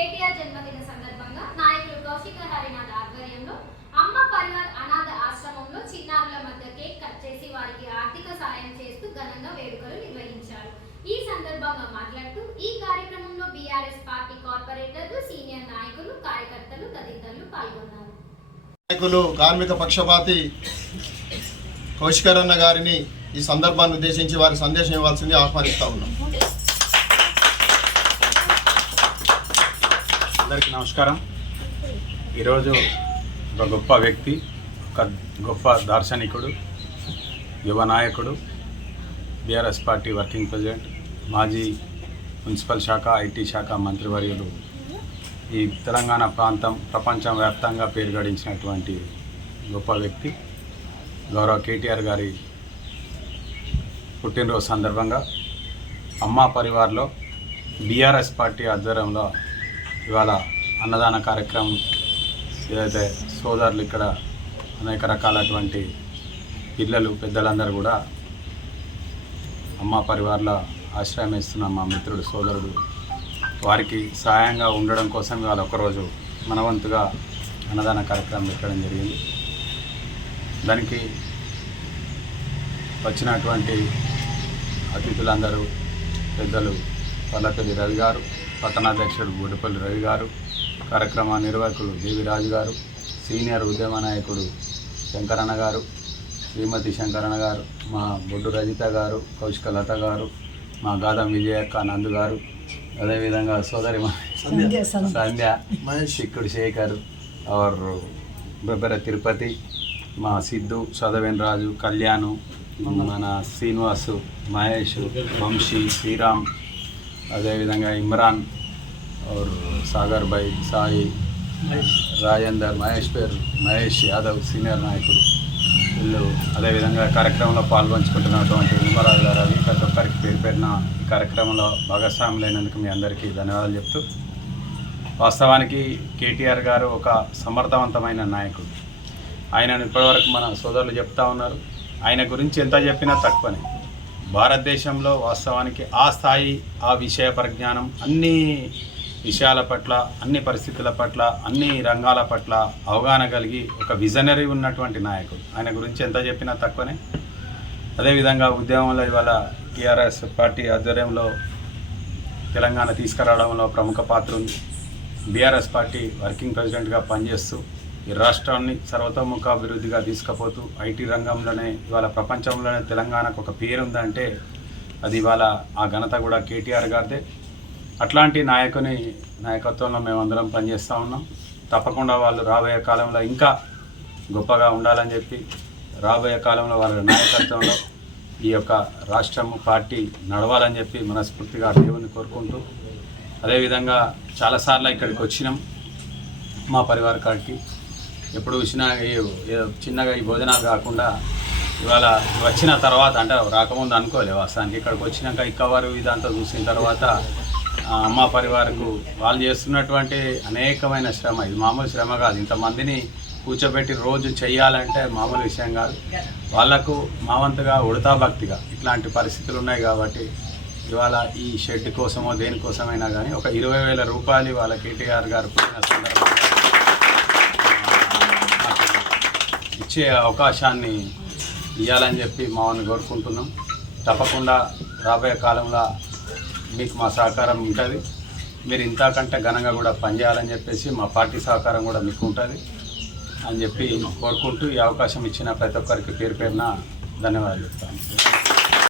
కేటీఆర్ జన్మదిన సందర్భంగా నాయకులు కౌశిక హరినాథ్ ఆధ్వర్యంలో అమ్మ పరివార్ అనాథ ఆశ్రమంలో చిన్నారుల మధ్య కేక్ కట్ చేసి వారికి ఆర్థిక సాయం చేస్తూ ఘనంగా వేడుకలు నిర్వహించారు. ఈ సందర్భంగా మాట్లాడుతూ ఈ కార్యక్రమంలో బీఆర్ఎస్ పార్టీ కార్పొరేటర్లు, సీనియర్ నాయకులు, కార్యకర్తలు తదితరులు పాల్గొన్నారు. నాయకులు కార్మిక పక్షపాతి కౌశికరన్న గారిని ఈ సందర్భాన్ని ఉద్దేశించి వారి సందేశం ఇవ్వాల్సింది ఆహ్వానిస్తా ఉన్నాం. అందరికీ నమస్కారం. ఈరోజు ఒక గొప్ప వ్యక్తి, ఒక గొప్ప దార్శనికుడు, యువ నాయకుడు, బీఆర్ఎస్ పార్టీ వర్కింగ్ ప్రెసిడెంట్, మాజీ మున్సిపల్ శాఖ, ఐటీ శాఖ మంత్రివర్యులు, ఈ తెలంగాణ ప్రాంతం ప్రపంచం వ్యాప్తంగా పేరు గడించినటువంటి గొప్ప వ్యక్తి గౌరవ కేటీఆర్ గారి పుట్టినరోజు సందర్భంగా అమ్మా పరివార్లో బీఆర్ఎస్ పార్టీ ఆధ్వర్యంలో ఇవాళ అన్నదాన కార్యక్రమం ఏదైతే సోదరులు ఇక్కడ అనేక రకాలటువంటి పిల్లలు పెద్దలందరూ కూడా అమ్మా పరివార్లో ఆశ్రయం ఇస్తున్న మా మిత్రుడు సోదరుడు వారికి సహాయంగా ఉండడం కోసం ఇవాళ ఒకరోజు మనవంతుగా అన్నదాన కార్యక్రమం పెట్టడం జరిగింది. దానికి వచ్చినటువంటి అతిథులందరూ పెద్దలు పల్లపల్లి రవి గారు, పట్టణాధ్యక్షుడు బోడిపల్లి రవి గారు, కార్యక్రమ నిర్వాహకులు దేవిరాజు గారు, సీనియర్ ఉద్యమ నాయకుడు శంకరన్న గారు, శ్రీమతి శంకరన్న గారు, మా బొడ్డు రజిత గారు, కౌశిక లత గారు, మా గాదం విజయక్క నందు గారు, అదేవిధంగా సోదరి సంధ్య, చిక్కుడు శేఖర్, और బెబ్బెర తిరుపతి, మా సిద్ధు, సదవేన్ రాజు, కళ్యాణు, మన శ్రీనివాసు, మహేష్, వంశీ, శ్రీరామ్, అదేవిధంగా ఇమ్రాన్, और సాగర్ భాయ్, సాయి, రాజేందర్, మహేష్ యాదవ్ సీనియర్ నాయకుడు వీళ్ళు, అదేవిధంగా కార్యక్రమంలో పాల్గొంచుకుంటున్నటువంటి నిమ్మరాజు గారు, ప్రతి ఒక్కరికి పేరు పేరున ఈ కార్యక్రమంలో భాగస్వాములైనందుకు మీ అందరికీ ధన్యవాదాలు చెప్తూ, వాస్తవానికి కేటీఆర్ గారు ఒక సమర్థవంతమైన నాయకుడు. ఆయనను ఇప్పటివరకు మన సోదరులు చెప్తా ఉన్నారు, ఆయన గురించి ఎంత చెప్పినా తక్కువనే. భారతదేశంలో వాస్తవానికి ఆ స్థాయి, ఆ విషయ పరిజ్ఞానం, అన్ని విషయాల పట్ల, అన్ని పరిస్థితుల పట్ల, అన్ని రంగాల పట్ల అవగాహన కలిగి ఒక విజనరీ ఉన్నటువంటి నాయకుడు. ఆయన గురించి ఎంత చెప్పినా తక్కువనే. అదేవిధంగా ఉద్యమంలో ఇవాళ టీఆర్ఎస్ పార్టీ ఆధ్వర్యంలో తెలంగాణ తీసుకురావడంలో ప్రముఖ పాత్ర ఉంది. బీఆర్ఎస్ పార్టీ వర్కింగ్ ప్రెసిడెంట్గా పనిచేస్తూ ఈ రాష్ట్రాన్ని సర్వతోముఖాభివృద్ధిగా తీసుకుపోతూ ఐటీ రంగంలోనే ఇవాళ ప్రపంచంలోనే తెలంగాణకు ఒక పేరు ఉందంటే అది ఇవాళ ఆ ఘనత కూడా కేటీఆర్ గారిదే. అట్లాంటి నాయకుని నాయకత్వంలో మేమందరం పనిచేస్తూ ఉన్నాం. తప్పకుండా వాళ్ళు రాబోయే కాలంలో ఇంకా గొప్పగా ఉండాలని చెప్పి, రాబోయే కాలంలో వాళ్ళ నాయకత్వంలో ఈ యొక్క రాష్ట్రము పార్టీ నడవాలని చెప్పి మనస్ఫూర్తిగా దేవుని కోరుకుంటూ, అదేవిధంగా చాలాసార్లు ఇక్కడికి వచ్చినాం మా పరివార కాడికి. ఎప్పుడు వచ్చినా చిన్నగా ఈ భోజనాలు కాకుండా ఇవాళ వచ్చిన తర్వాత, అంటే రాకముందు అనుకోలే వాస్తవానికి, ఇక్కడికి వచ్చినాక ఈ కవరు ఇదంతా చూసిన తర్వాత అమ్మ పరివారకు వాళ్ళు చేస్తున్నటువంటి అనేకమైన శ్రమ, ఇది మామూలు శ్రమ కాదు. ఇంతమందిని కూర్చోబెట్టి రోజు చెయ్యాలంటే మామూలు విషయం కాదు. వాళ్లకు మావంతుగా ఉడతా భక్తిగా ఇట్లాంటి పరిస్థితులు ఉన్నాయి కాబట్టి ఇవాళ ఈ షెడ్ కోసమో దేనికోసమైనా కానీ ఒక 20,000 రూపాయలు వాళ్ళ కేటీఆర్ గారు పుట్టిన సందర్భంగా ఇచ్చే అవకాశాన్ని ఇవ్వాలని చెప్పి మామూలు కోరుకుంటున్నాం. తప్పకుండా రాబోయే కాలంలో మీకు మా సహకారం ఉంటుంది. మీరు ఇంతకంటే ఘనంగా కూడా పనిచేయాలని చెప్పేసి మా పార్టీ సహకారం కూడా మీకు ఉంటుంది అని చెప్పి కోరుకుంటూ ఈ అవకాశం ఇచ్చిన ప్రతి ఒక్కరికి పేరు పేరున ధన్యవాదాలు చెప్తాను.